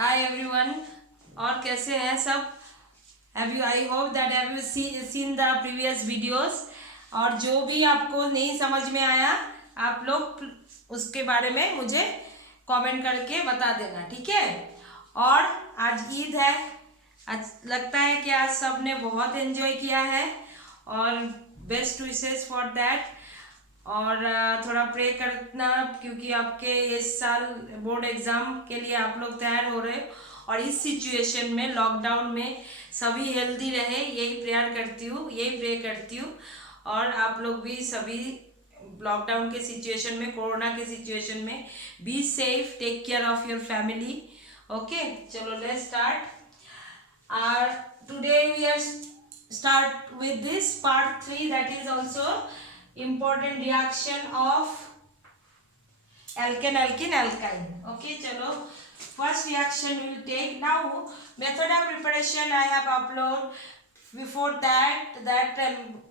Hi everyone. और कैसे हैं सब? Have you I hope that have you seen the previous videos. और जो भी आपको नहीं समझ में आया आप लोग उसके बारे में मुझे कमेंट करके बता देना, ठीक है। और आज ईद है। आज लगता है कि आज सब ने बहुत एंजॉय किया है और बेस्ट विशेस फॉर दैट। और थोड़ा प्रे करना क्योंकि आपके इस साल बोर्ड एग्जाम के लिए आप लोग तैयार हो रहे हो और इस सिचुएशन में लॉकडाउन में सभी हेल्दी रहे, यही प्रेयर करती हूँ, यही प्रे करती हूँ। और आप लोग भी सभी लॉकडाउन के सिचुएशन में, कोरोना के सिचुएशन में be safe, take care of your family. Okay, चलो let's start. Today we are start with this part 3, that is also important reaction of alkane, alkene, alkyne. Okay, chalo first reaction we will take now. Method of preparation I have upload. Before that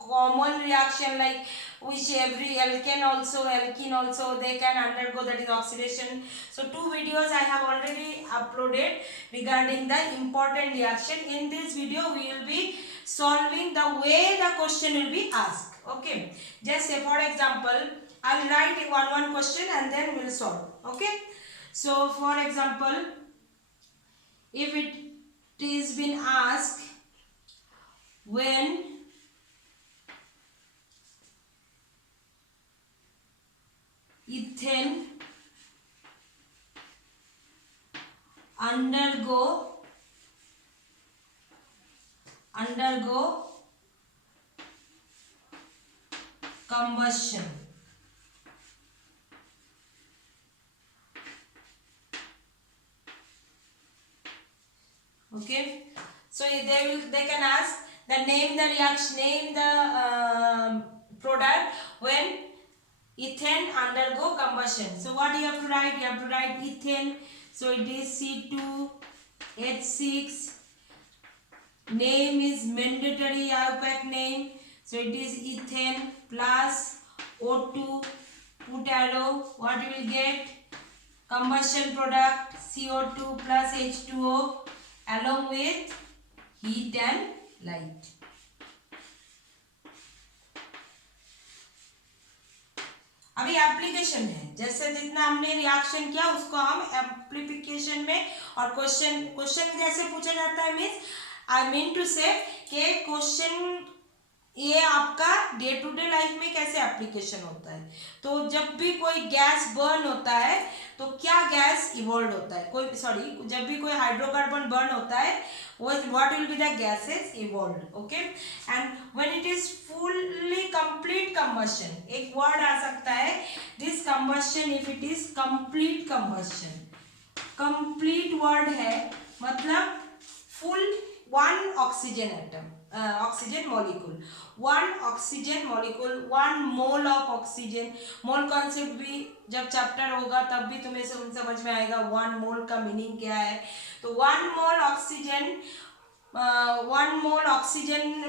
common reaction like which every alkane also alkene also they can undergo, that is oxidation. So two videos I have already uploaded regarding the important reaction. In this video we will be solving the way the question will be asked. Okay, just say for example I'll write one question and then we'll solve. Okay, so for example, if it is been asked when ethane undergo combustion, okay, so they can ask the name the reaction, name the product when ethane undergo combustion. So what you have to write? You have to write ethane. So it is C2H6. Name is mandatory IUPAC name. So it is ethane plus O2. Put arrow. What you will get? Combustion product CO2 plus H2O along with heat and light. अभी एप्लीकेशन है, जैसे जितना हमने रिएक्शन किया उसको हम एप्लीकेशन में, और क्वेश्चन जैसे पूछा जाता है मीन्स आई मीन टू से कि क्वेश्चन ये आपका डे टू डे लाइफ में कैसे एप्लीकेशन होता है। तो जब भी कोई गैस बर्न होता है तो क्या गैस इवॉल्व होता है, कोई सॉरी जब भी कोई हाइड्रोकार्बन बर्न होता है what will be the gases evolved. Okay, and when it is fully complete combustion, एक word आ सकता है this combustion, if it is complete combustion, complete word है मतलब full one oxygen atom, oxygen molecule, one mole of oxygen. mole concept भी जब चैप्टर होगा तब भी तुम्हें समझ में आएगा वन मोल का मीनिंग क्या है। तो one mole oxygen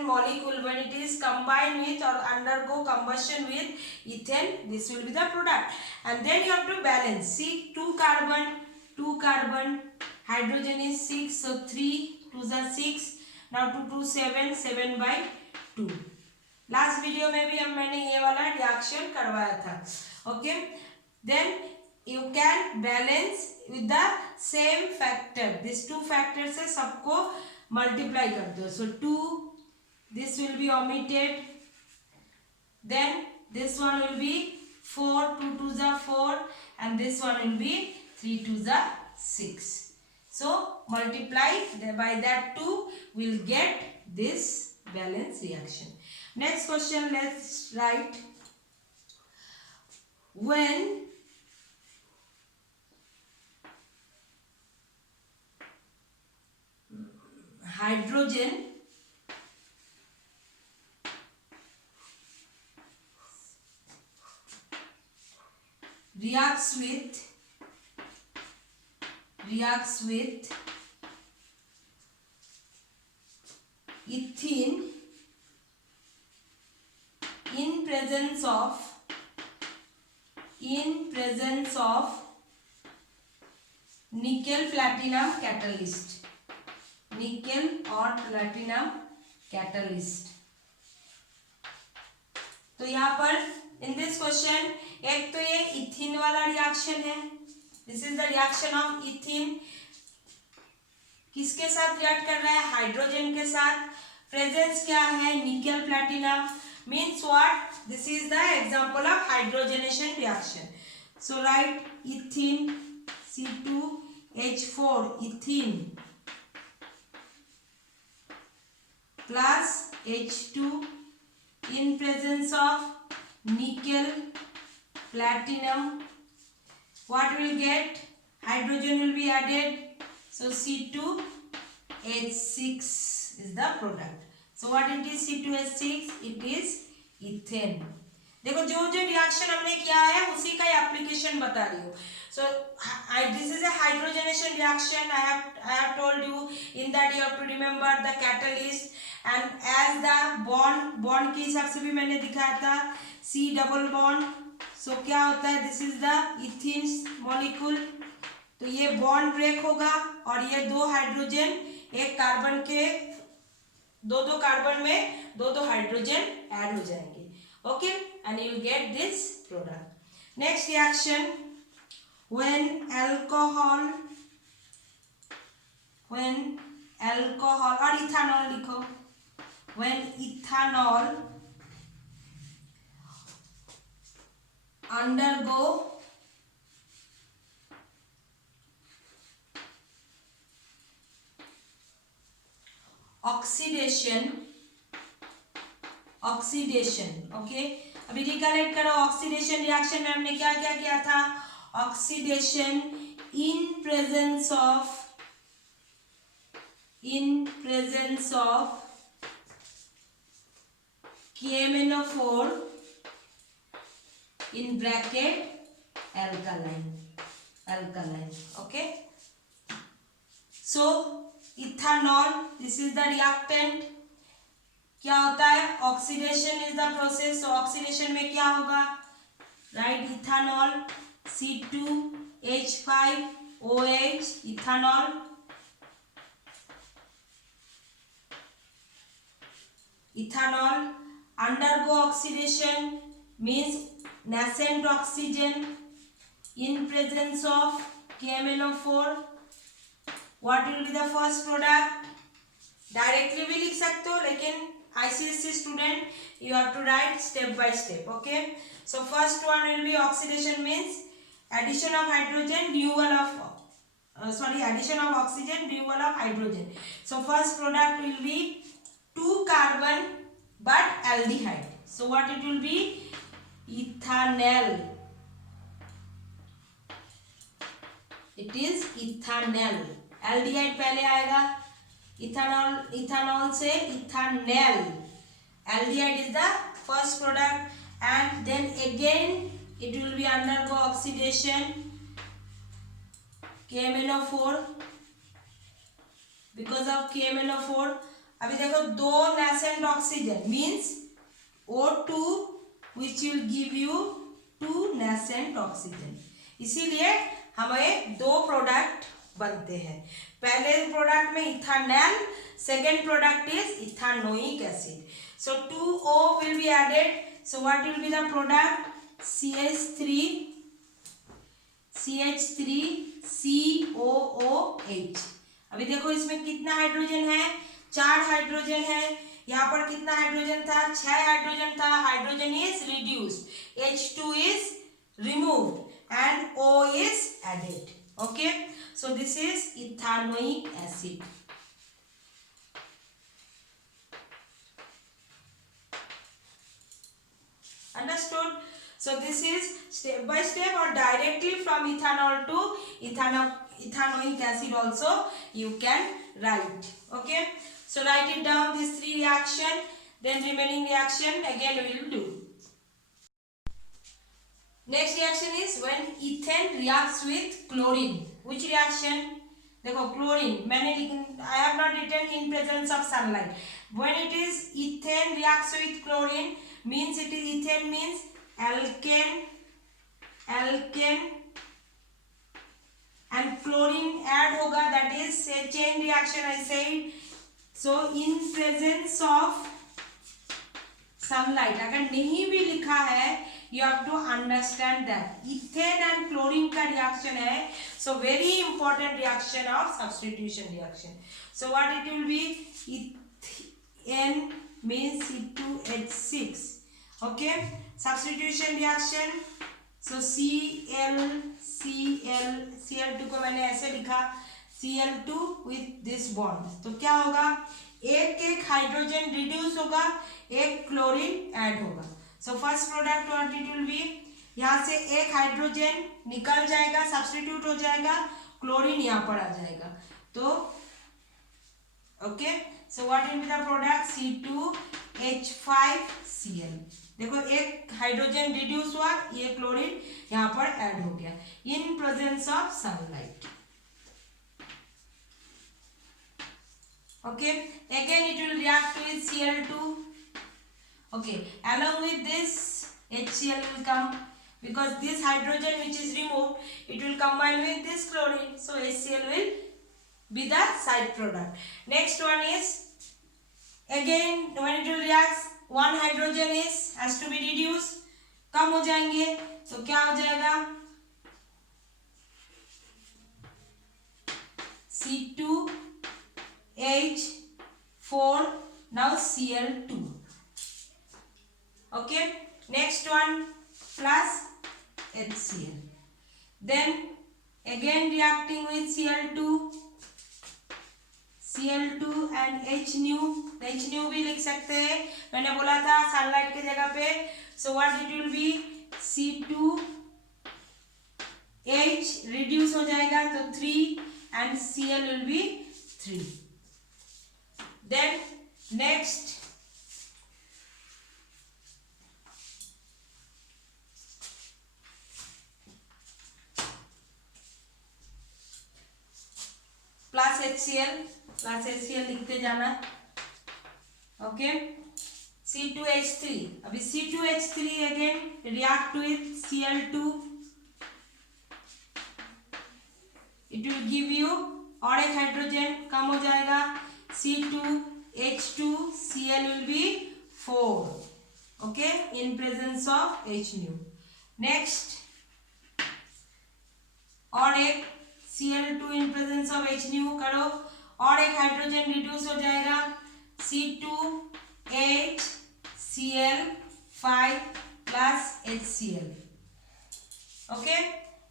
molecule when it is combined with or undergo combustion with ethane, this will be the product. And then you have to balance. See, 2 carbon, hydrogen is 6, so 3 2 are 6. now 2 2 7, 7 by 2. Last video में भी मैंने ये वाला reaction करवाया था। Okay, then you can balance with the same factor, this two factor से सबको multiply कर दो। So 2, this will be omitted, then this one will be 4, 2 2s are 4, and this one will be 3 2s are 6. So multiply by that 2 will get this balance reaction. Next question, let's write when hydrogen reacts with ethene in presence of nickel platinum catalyst, nickel और platinum catalyst. तो यहाँ पर in this question एक तो ये इथिन वाला रिएक्शन है, this is the reaction of इथिन। किसके साथ रिएक्ट कर रहा है? हाइड्रोजन के साथ। प्रेजेंस क्या है? Nickel platinum. Means what? This is the example of hydrogenation reaction. सो राइट इथिन C2H4 इथिन plus H2 in presence of nickel platinum, what will get? Hydrogen will be added, so C2H6 is the product. So what it is? C2H6, it is ethane. देखो जो जो रिएक्शन हमने किया है उसी का एप्लीकेशन बता रही हूँ. So this is a hydrogenation reaction. I have told you in that you have to remember the catalyst and as the bond के हिसाब से भी मैंने दिखाया था C double bond. So क्या होता है? This is the ethene molecule. तो ये बॉन्ड ब्रेक होगा और ये दो हाइड्रोजन एक कार्बन के दो कार्बन में दो हाइड्रोजन ऐड हो जाएंगे. Okay, and you will get this product. Next reaction, when alcohol और इथानॉल लिखो. when ethanol undergo oxidation. Okay, अभी रिकलेक्ट करो. ऑक्सीडेशन रिएक्शन में हमने क्या क्या किया था? Oxidation in presence of KMnO4 in bracket alkaline. Okay, so ethanol, this is the reactant. क्या होता है? Oxidation is the process. तो ऑक्सीडेशन में क्या होगा? Right, ethanol C2H5OH ethanol. Ethanol undergo oxidation means nascent oxygen in presence of KMnO4. what will be the first product? Directly भी लिख सकते हो लेकिन ICSE student you have to write step by step. Okay, so first one will be oxidation means addition of hydrogen, removal of addition of oxygen, removal of hydrogen. So first product will be 2 carbon but aldehyde. So what it will be? Ethanol. It is ethanol. aldehyde पहले आएगा. इथानॉल से इथानेल. aldehyde is the first product and then again it will be undergo oxidation KMnO4 because of KMnO4. अभी देखो दो nascent oxygen means O2 which will give you 2 nascent oxygen. इसीलिए हमें दो प्रोडक्ट बनते हैं. पहले प्रोडक्ट में ethanal, second product is ethanoic acid. So 2O will be added. So what will be the product? CH3COOH. अभी देखो इसमें कितना हाइड्रोजन है? 4 हाइड्रोजन है. यहाँ पर कितना हाइड्रोजन था? 6 हाइड्रोजन था. Hydrogen is reduced, H2 is removed and O is added. Okay, so this is ethanoic acid. Understood? So this is step by step or directly from ethanol to ethanoic acid also you can write. Okay, so write it down, these 3 reaction, then remaining reaction again we will do. Next reaction is when ethane reacts with chlorine. Which reaction? देखो क्लोरीन मैंने I have not written in presence of sunlight. When it is ethane reacts with chlorine means it is ethane means alkane and chlorine add होगा, that is a chain reaction I said. So in presence of sunlight, अगर नहीं भी लिखा है you have to understand that ethane and chlorine का reaction है, so very important reaction of substitution reaction. So what it will be, ethane means C2H6. Okay, substitution reaction, so Cl2 को मैंने ऐसे लिखा, Cl2 with this bond, तो क्या होगा, एक एक हाइड्रोजन रिड्यूस होगा, एक क्लोरीन ऐड होगा. So first product what it will be, यहाँ से एक हाइड्रोजन निकल जाएगा, सब्स्टिट्यूट हो जाएगा, क्लोरीन यहाँ पर आ जाएगा. तो okay, so what will be the product, C2H5Cl. देखो एक हाइड्रोजन रिड्यूस हुआ, ये क्लोरीन यहाँ पर ऐड हो गया in presence of sunlight. Okay, again it will react with Cl2. Okay, along with this HCl will come, because this hydrogen which is removed, it will combine with this chlorine, so HCl will be the side product. Next one is, again when it will react, one hydrogen has to be reduced, कम हो जाएंगे, तो क्या हो जाएगा, C2H4, now Cl2. Okay, next one plus HCl, then again reacting with Cl2 and H nu भी लिख सकते हैं, मैंने बोला था सनलाइट के जगह पे. So what it will be, C2H reduce हो जाएगा, तो 3 and Cl will be 3. Then next plus HCl लिखते जाना. ओके, C2H3, अभी C2H3 again react with Cl2, it will give you, और एक हाइड्रोजन कम हो जाएगा, C2H2, Cl will be 4. Okay, in presence of H nu. Next, और एक Cl2 in presence of H nu करो, और एक हाइड्रोजन रिड्यूस हो जाएगा, C2HCl5 plus HCl. Okay,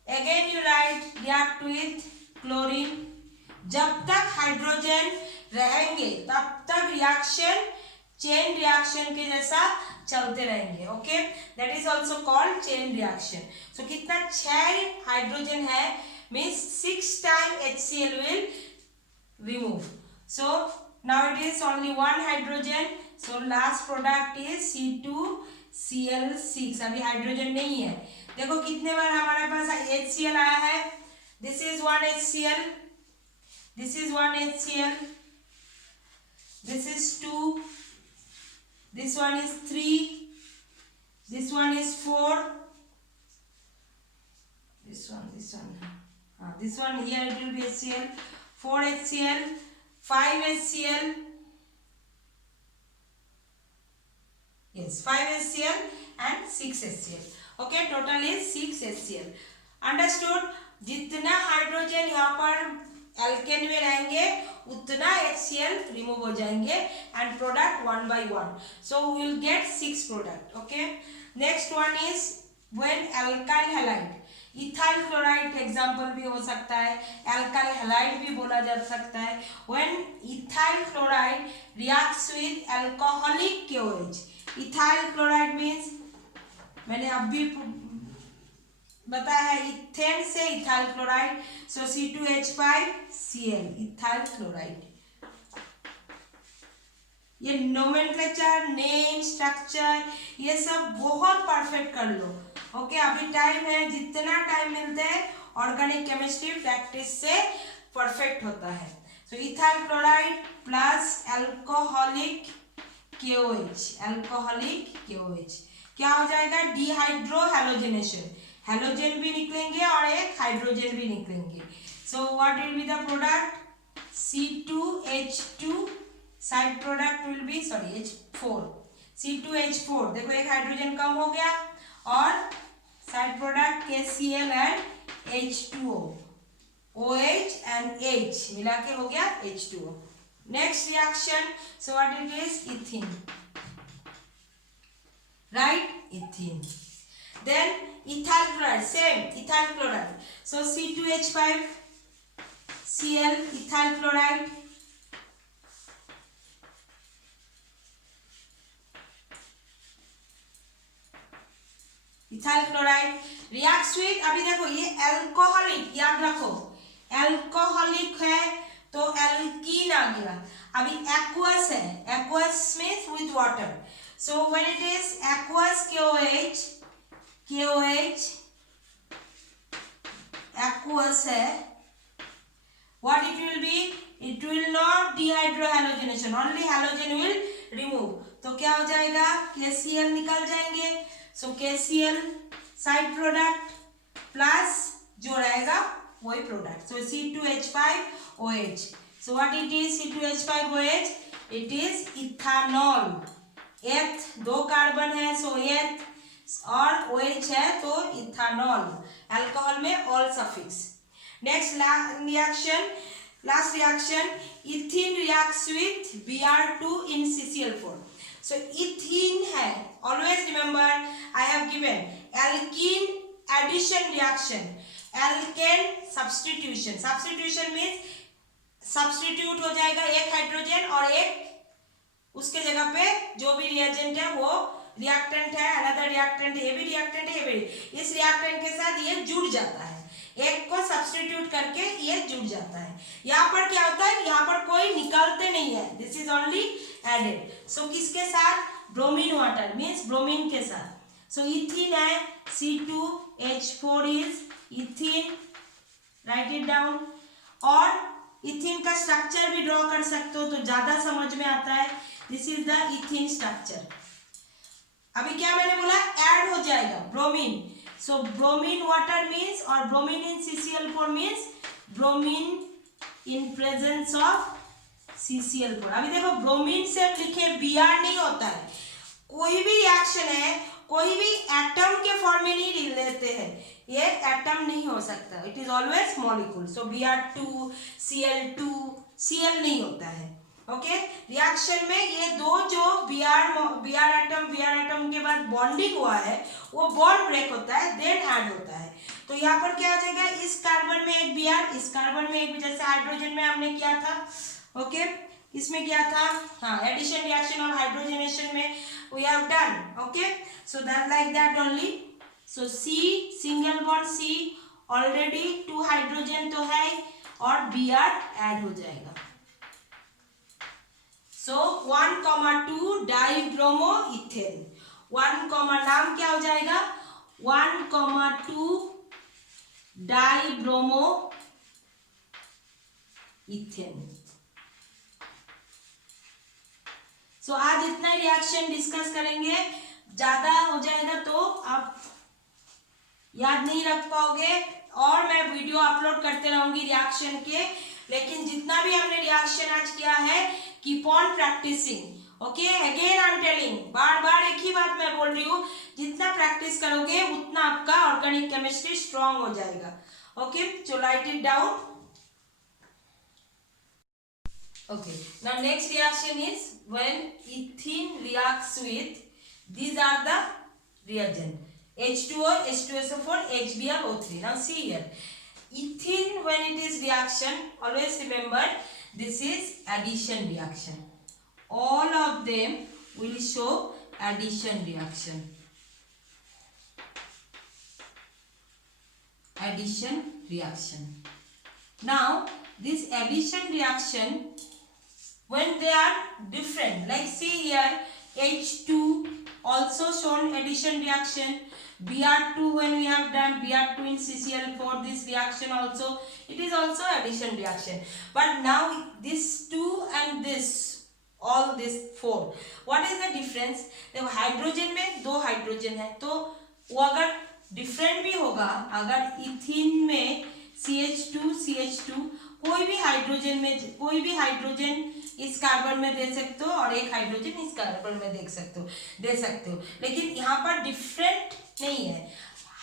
again you write react with chlorine. जब तक हाइड्रोजन रहेंगे तब तक रिएक्शन चेन रिएक्शन के जैसा चलते रहेंगे. Okay, that is also called chain reaction. So कितना, 6 हाइड्रोजन है, means 6 time HCl will remove. So now it is only 1 hydrogen, so last product is C2Cl6. अभी हाइड्रोजन नहीं है, देखो कितने बार हमारे पास HCl आया है. This is 1 HCl, this is 1 HCl, this is 2, this one is 3, this one is 4, this one here it will be HCl, 4 HCl, 5 HCl, yes 5 HCl and 6 HCl. Okay, total is 6 HCl. Understood? जितना हाइड्रोजन यहाँ पर एल्केन में रहेंगे उतना HCl remove हो जाएंगे and product 1 by 1. So we will get 6 product. Okay. Next one is when alkyl halide, ethyl chloride example भी हो सकता है, एल्काइल हैलाइड भी बोला जा सकता है. When ethyl chloride reacts with alcoholic KOH, ethyl chloride means मैंने अभी बताया है इथेन से इथाइल क्लोराइड, सो C2H5Cl इथाइल क्लोराइड. ये नोमेनक्लेचर, नेम, स्ट्रक्चर ये सब बहुत परफेक्ट कर लो. ओके, अभी टाइम है, जितना टाइम मिलता है ऑर्गेनिक केमिस्ट्री प्रैक्टिस से परफेक्ट होता है. So ethyl chloride plus alcoholic KOH, alcoholic KOH क्या हो जाएगा, डिहाइड्रो हैलोजिनेशन, हैलोजन भी निकलेंगे और एक हाइड्रोजन भी निकलेंगे. So what will be the product? C2H2, side product will be H4, C2H4, देखो एक हाइड्रोजन कम हो गया और side product KCl and H2O, OH and H मिला के हो गया H2O. Next reaction, so what it is? Ethene, right? Ethene. Then ethyl chloride, same ethyl chloride. So C2H5 Cl, ethyl chloride. ethyl chloride reacts with, अभी देखो ये एल्कोहलिक, याद रखो एल्कोहलिक है तो एल्कीन आ गया. अभी एक्वस है, aqueous means with water. So when it is aqueous KOH aqueous है, what it will be? It will not dehydrohalogenation, only halogen will remove. तो क्या हो जाएगा? KCl निकल जाएंगे. So KCl side product plus जो रहेगा वही product. So C2H5OH. So what it is? C2H5OH, it is ethanol. एथ दो कार्बन है, सो एथ और OH है तो इथानॉल. अल्कोहल में ol suffix. Next reaction, last reaction, ethene reacts with Br2 in CCl4. So ethene है, always remember I have given alkene addition reaction, alkane substitution. Substitution means substitute हो जाएगा एक हाइड्रोजन और एक उसके जगह पे जो भी रिएजेंट है वो रिएक्टेंट है, अनदर रिएक्टेंट, ये भी रिएक्टेंट है, ये भी, इस रिएक्टेंट के साथ ये जुड़ जाता है, एक को सब्स्टिट्यूट करके ये जुड़ जाता है. यहाँ पर क्या होता है? यहाँ पर कोई निकलते नहीं है, दिस इज ओनली एडेड. सो किसके साथ? ब्रोमीन वाटर मीन्स ब्रोमीन के साथ. सो इथीन है, C2H4 is ethene, right it down. और इथीन का स्ट्रक्चर भी ड्रॉ कर सकते हो तो ज्यादा समझ में आता है. This is the ethene structure. अभी क्या मैंने बोला? ऐड हो जाएगा ब्रोमीन. सो ब्रोमीन वाटर मीन्स, और bromine in CCl4 means bromine in presence of CCl4. अभी देखो ब्रोमीन से लिखे Br नहीं होता है. कोई भी रिएक्शन है, कोई भी एटम के फॉर्म में नहीं लेते हैं, ये एटम नहीं हो सकता. It is always molecule. So Br2, Cl2, Cl नहीं होता है. ओके, रिएक्शन में ये दो जो Br एटम के बाद बॉन्डिंग हुआ है वो बॉन्ड ब्रेक होता है, देन ऐड होता है. तो यहाँ पर क्या हो जाएगा? इस कार्बन में एक Br, इस कार्बन में एक, जैसे हाइड्रोजन में हमने किया था. ओके, इसमें किया था, हाँ, एडिशन रिएक्शन और हाइड्रोजनेशन में we have done. Okay, so that like that only. So C single bond C, already 2 hydrogen तो है और Br ऐड हो जाएगा. सो 1,2 डाइब्रोमोइथेन. 1, नाम क्या हो जाएगा? 1,2 डाइब्रोमोइथेन. सो आज इतना ही रिएक्शन डिस्कस करेंगे, ज्यादा हो जाएगा तो आप याद नहीं रख पाओगे. और मैं वीडियो अपलोड करते रहूंगी रिएक्शन के, लेकिन जितना भी हमने रिएक्शन आज किया है, keep on practicing. Okay, again I am telling, बार बार एक ही बात मैं बोल रही हूँ, जितना प्रैक्टिस करोगे उतना आपका ऑर्गेनिक केमिस्ट्री स्ट्रांग हो जाएगा. ओके, सो write it down. Okay, now next reaction is when ethene reacts with, these are the reagent, H2O, H2SO4, HBrO3. Now see here, ethene when it is reaction, always remember this is addition reaction. All of them will show addition reaction. Addition reaction. Now this addition reaction, when they are different, like see here, H2 also shown addition reaction. Br2 when we have done Br2 in CCl4, this reaction also, it is also addition reaction. But now this 2 and this, all this 4, what is the difference? देखो हाइड्रोजन में 2 हाइड्रोजन है तो वो अगर डिफरेंट भी होगा, अगर इथीन में CH2 कोई भी हाइड्रोजन इस कार्बन में दे सकते हो और एक हाइड्रोजन इस कार्बन में दे सकते हो, लेकिन यहाँ पर डिफरेंट नहीं है,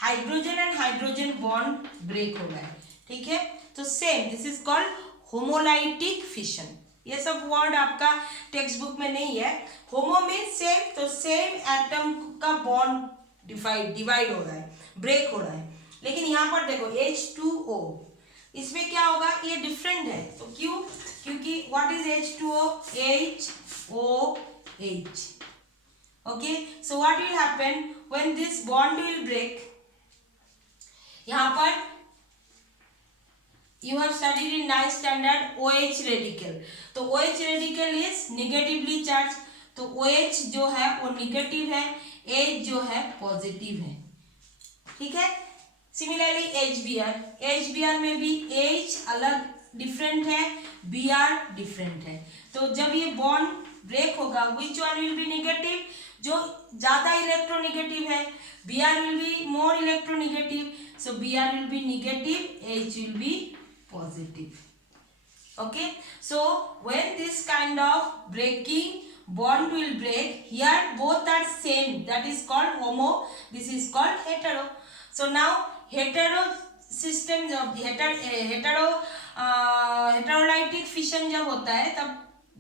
hydrogen and hydrogen bond break हो गए, ठीक है। तो same, this is called homolytic fission. ये सब वर्ड आपका टेक्स्ट बुक में नहीं है। होमो मीन्स सेम, तो सेम एटम का बॉन्ड डिवाइड हो रहा है, ब्रेक हो रहा है। लेकिन यहाँ पर देखो H2O, इसमें क्या होगा, ये डिफरेंट है। तो क्यों? क्योंकि what is H2O? HOH। Okay, so what will happen when this bond will break? यहाँ पर you have studied in 9th standard OH radical, तो OH radical is negatively charged, तो OH जो है वो निगेटिव है, H जो है पॉजिटिव है, ठीक है। सिमिलरली HBr में भी H अलग डिफरेंट है, Br डिफरेंट है। तो जब ये बॉन्ड ब्रेक होगा, which one will be negative? जो ज्यादा इलेक्ट्रोनेगेटिव है, Br will be more electronegative, so Br will be negative, H will be positive. Okay, so when this kind of breaking bond will break, here both are same, that is called homo, this is called hetero. So now hetero system जब हेटेरोलाइटिक फिशन जब होता है, तब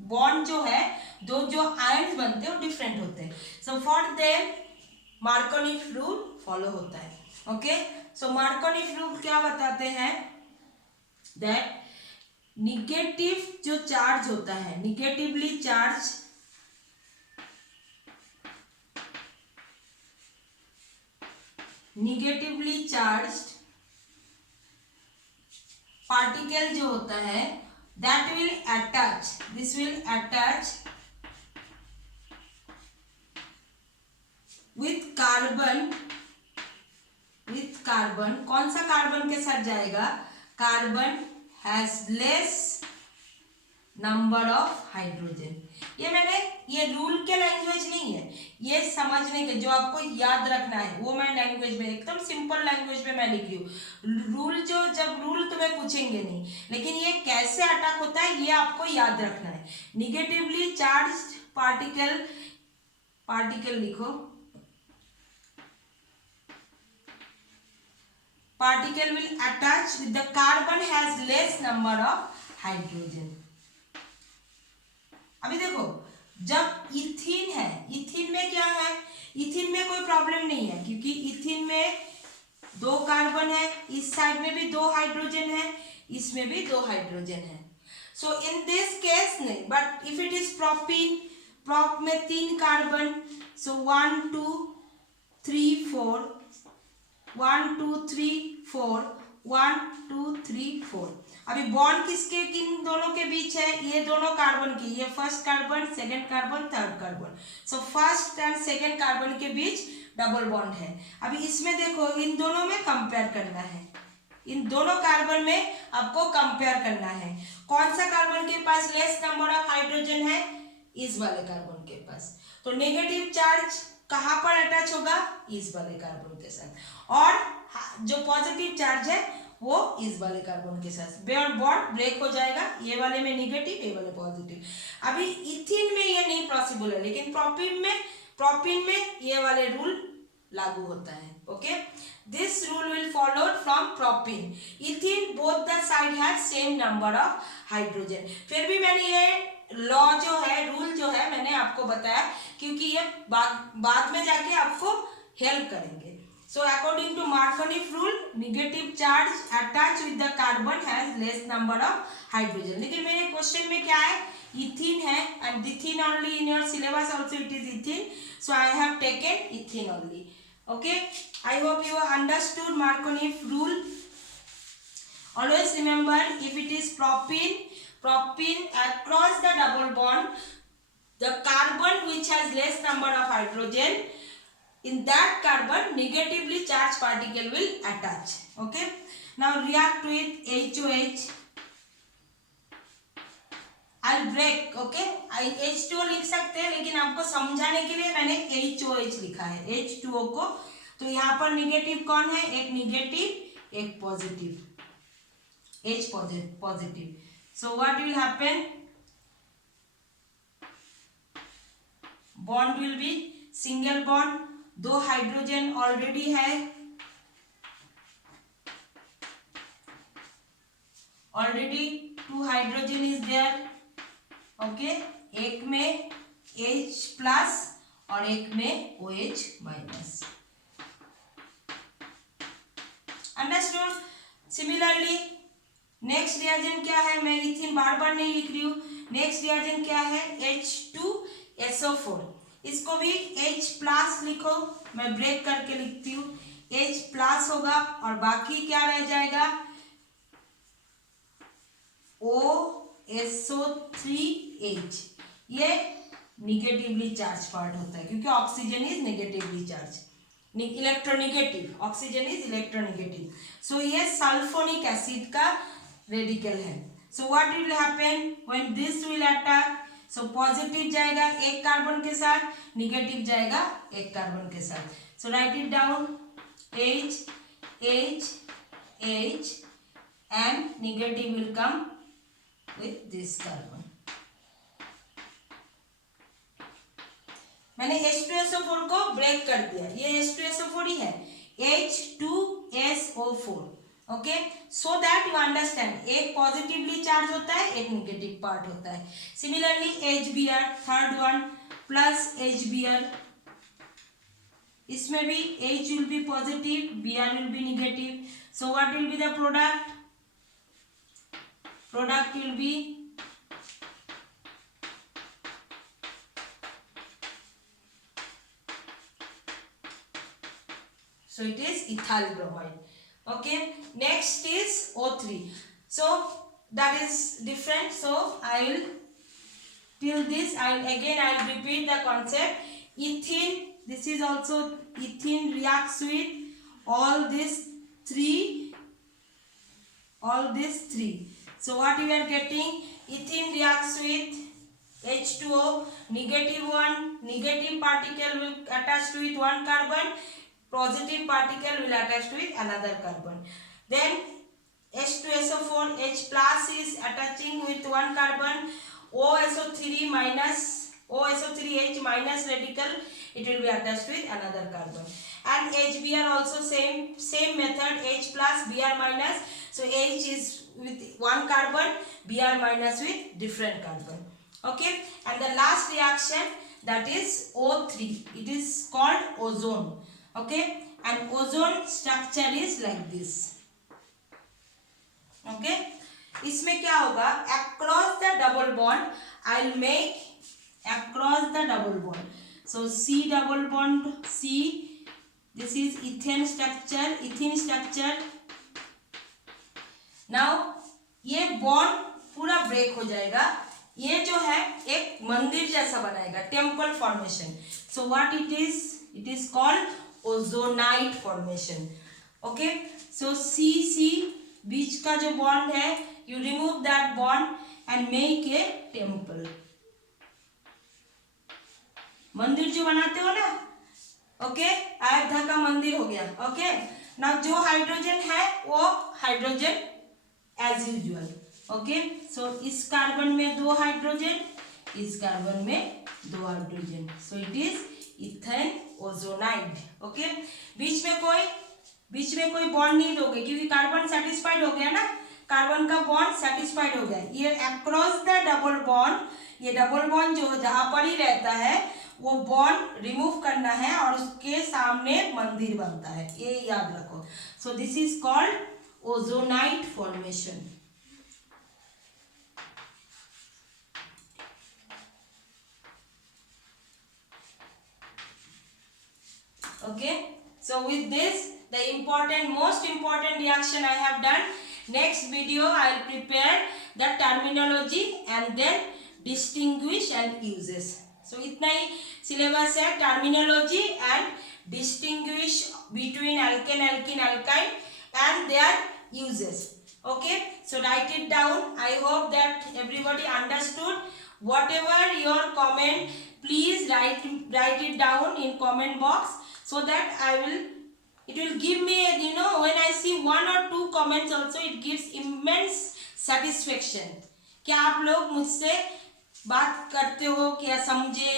बॉन्ड जो है, दो जो आयन्स बनते हैं वो डिफरेंट होते हैं। So for them Markovnikov rule follow होता है। ओके, सो मार्कोनी रूल क्या बताते हैं? दैट निगेटिव जो चार्ज होता है, निगेटिवली चार्ज्ड पार्टिकल जो होता है, that will attach, this will attach with carbon. कौन सा कार्बन के साथ जाएगा? Carbon has less number of hydrogen. ये रूल के लैंग्वेज नहीं है, ये समझने के, जो आपको याद रखना है वो मैं लैंग्वेज में, एकदम सिंपल लैंग्वेज में मैं लिख रही हूँ। रूल तुम्हें पूछेंगे नहीं, लेकिन ये कैसे अटैक होता है ये आपको याद रखना है। निगेटिवली चार्ज्ड पार्टिकल लिखो, particle will attach with the carbon has less number of hydrogen। अभी देखो, जब इथीन है, इथीन में क्या है? इथीन में कोई प्रॉब्लम नहीं है, क्योंकि इथीन में 2 कार्बन है, इस साइड में भी 2 हाइड्रोजन है, इसमें भी 2 हाइड्रोजन है। सो इन दिस केस नहीं, but if it is propene, prop में 3 कार्बन, सो 1 2 3 4 1 2 3 4 1 2 3 4। अभी बॉन्ड किन दोनों के बीच है? ये दोनों कार्बन की, ये first carbon, second carbon, third carbon. So first and second carbon के बीच डबल बॉन्ड है। अभी इसमें देखो, इन दोनों में कंपेयर करना है, इन दोनों कार्बन में आपको कंपेयर करना है। कौन सा कार्बन के पास लेस नंबर ऑफ हाइड्रोजन है? इस वाले कार्बन के पास। तो नेगेटिव चार्ज कहाँ पर अटैच होगा? इस वाले कार्बन के साथ, और जो पॉजिटिव चार्ज है वो इस वाले कार्बन के साथ बॉन्ड ब्रेक हो जाएगा। ये वाले में नेगेटिव, ये वाले पॉजिटिव। अभी इथीन में ये नहीं पॉसिबल है, लेकिन प्रोपीन में ये वाले रूल लागू होता है। Okay, this rule will follow from propene. Ethene both the side have same number of hydrogen. फिर भी मैंने ये लॉ जो है, रूल जो है, मैंने आपको बताया, क्योंकि ये बाद में जाके आपको हेल्प करेंगे। So according to Markovitch rule, negative charge attached with the carbon has less number of hydrogen। लेकिन मेरे क्वेश्चन में क्या है? इथीन है, and ethene only in your syllabus also it is ethene, so I have taken ethene only। Okay, I hope you understood Markovitch rule। Always remember, if it is propene across the double bond, the carbon which has less number of hydrogen, in that carbon negatively charged particle will attach। Okay, now react with HOH। I'll break। Okay, H2O लिख सकते हैं, लेकिन आपको समझाने के लिए मैंने HOH लिखा है, H2O को। तो यहाँ पर निगेटिव कौन है? एक निगेटिव, एक positive. H positive. So what will happen? Bond will be single bond. दो हाइड्रोजन ऑलरेडी है, already 2 hydrogen is there. Okay, एक में H प्लस और एक में OH minus. Understood. Similarly next reagent क्या है, मैं इथिन बार बार नहीं लिख रही हूँ. नेक्स्ट रिएजेंट क्या है, H2SO4. इसको भी H प्लस लिखो, मैं ब्रेक करके लिखती हूँ. H प्लस होगा और बाकी क्या रह जाएगा, OSO3H. ये निगेटिवली चार्ज पार्ट होता है क्योंकि oxygen is negatively charge, electronegative. Oxygen is electronegative. So ये सल्फोनिक एसिड का रेडिकल है. So what will happen when this will attack. So positive जाएगा एक कार्बन के साथ, निगेटिव जाएगा एक कार्बन के साथ. So write it down. H H H and negative will come with this carbon. मैंने H2SO4 को ब्रेक कर दिया, ये H2SO4 ही है, H2SO4. Okay, so that you understand, एक पॉजिटिवली चार्ज होता है, एक नेगेटिव पार्ट होता है. Similarly HBr, third one, plus HBr. इसमें भी H will be positive, Br will be negative. So what will be the product? Product will be so it is ethyl bromide. Okay, next is O3. So that is different. So I will till this I will repeat the concept. Ethene, this is also ethene reacts with all these three. So what we are getting, ethene reacts with H2O, negative particle will attach to it one carbon, positive particle will attach to it another carbon. Then H2SO4, H plus is attaching with one carbon, OSO3H minus radical, it will be attached with another carbon. And HBr also same method, H plus Br minus. So H is with one carbon, Br minus with different carbon. Okay, and the last reaction, that is O3. It is called ozone. Okay, and ozone structure is like this. Okay, इसमें क्या होगा, across the double bond I will make across the double bond. So C double bond C, this is ethane structure. Now ये bond पूरा break हो जाएगा, ये जो है एक मंदिर जैसा बनाएगा, temple formation. So what it is called ozonide formation. Okay, so see बीच का जो बॉन्ड है, you remove that bond and make a temple. मंदिर जो बनाते हो ना, ओके, अयोध्या का मंदिर हो गया. ओके, नाउ जो हाइड्रोजन है वो hydrogen as usual. Okay, so इस कार्बन में 2 हाइड्रोजन, इस कार्बन में 2 hydrogen. So it is ethane ozonide. Okay, बीच में कोई बॉन्ड नहीं दोगे क्योंकि कार्बन सेटिस्फाइड हो गया ना, कार्बन का बॉन्ड सेटिस्फाइड हो गया. ये अक्रॉस द डबल बॉन्ड, ये डबल बॉन्ड जो जहां पर ही रहता है वो बॉन्ड रिमूव करना है और उसके सामने मंदिर बनता है, ये याद रखो. So this is called ozonide formation. Okay, so with this the most important reaction I have done. Next video I will prepare the terminology and then distinguish and uses. So इतना ही syllabus है, terminology and distinguish between alkane, alkene, alkyne and their uses. Okay, so write it down. I hope that everybody understood. Whatever your comment, please write it down in comment box so that I will it will give me, you know, when I see 1 or 2 comments also, it gives immense satisfaction. क्या आप लोग मुझसे बात करते हो, क्या समझे,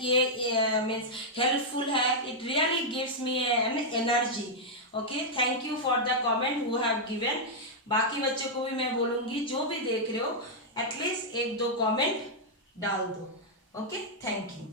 ये मीन्स हेल्पफुल है. It really gives me an energy. Okay, thank you for the comment who have given. बाकी बच्चों को भी मैं बोलूँगी, जो भी देख रहे हो एटलीस्ट 1-2 कमेंट डाल दो. Okay, thank you.